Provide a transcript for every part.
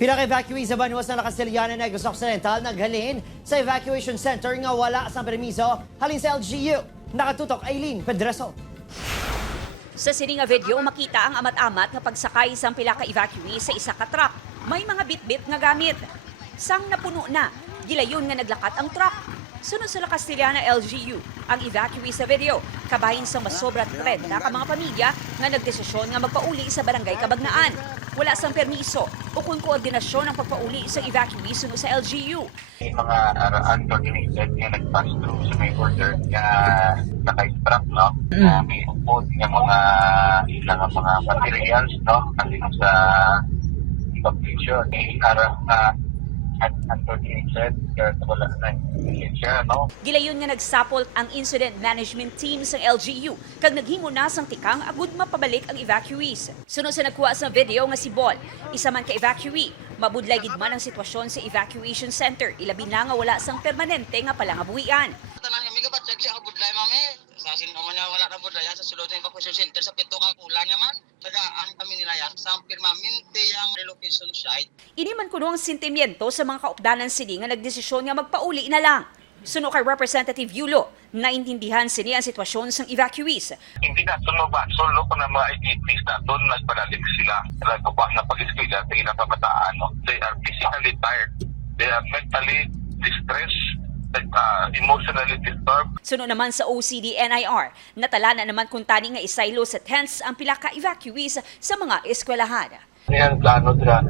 Pila ka evacuees sa Banuas na Castellana Negros Occidental naghalin sa evacuation center nga wala sa permiso halin sa LGU. Nakatutok Aileen Pedreso. Sa sining nga video, makita ang amat-amat nga pagsakay sa pila ka evacuee sa isa ka truck. May mga bitbit nga gamit. Sang napuno na, gilayon nga naglakat ang truck. Sunod sa Castellana LGU, ang evacuee sa video, kabahin sa masobra 30 ka mga pamilya nga nagdesisyon nga magpauli sa barangay Kabagnaan. Wala sang permiso o kung koordinasyon ang pagpauli sa evacuee sunod sa LGU. May mga uncoordinated nga nag-pass through sa may border nga naka-strap, no? May upod nga mga ilang mga materials, no? Kasi sa evacuation, may arah na uncoordinated kaya wala na siya, no? Gilayon nga nagsapol ang incident management team sa LGU kag naghimo na sang tikang agud mapabalik ang evacuees. Sunod sa nagkuha sa video nga si Bol, isa man ka evacuee, mabudlay gid man ang sitwasyon sa evacuation center, ilabi na nga wala sang permanente nga palangabuhian. Tanan kami ka check siya ka budlay mami. Sa sin mo na wala na budlay sa sulod ng evacuation center sa pito ka kulang naman. Tagaan kami nila ya sa permanente ang relocation site. Ini man kuno ang sentimiento sa mga kaupdanan sini nga nagdesisyon nga magpauli na lang. Suno kay Representative Yulo, naintindihan sini ang sitwasyon sang evacuees. Hindi na ba? Solo ko na mga activities na doon nagpalalig sila. Nagpapa na pag-eskwela sa ilang kabataan, no? They are physically tired. They are mentally distressed. Emotionally disturbed. Suno naman sa OCD-NIR, natala na naman kung tani nga isaylo sa tents ang pila ka evacuees sa mga eskwelahan. Yan plano nila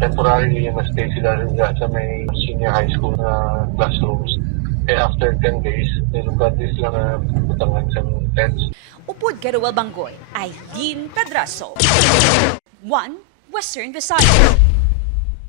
temporarily yung stay sila sa may senior high school na classrooms. After 10 days, nilugat sila na butangan sa tents. Upod Garuel Bangoy, Aileen Pedraso. 1 Western Visayas.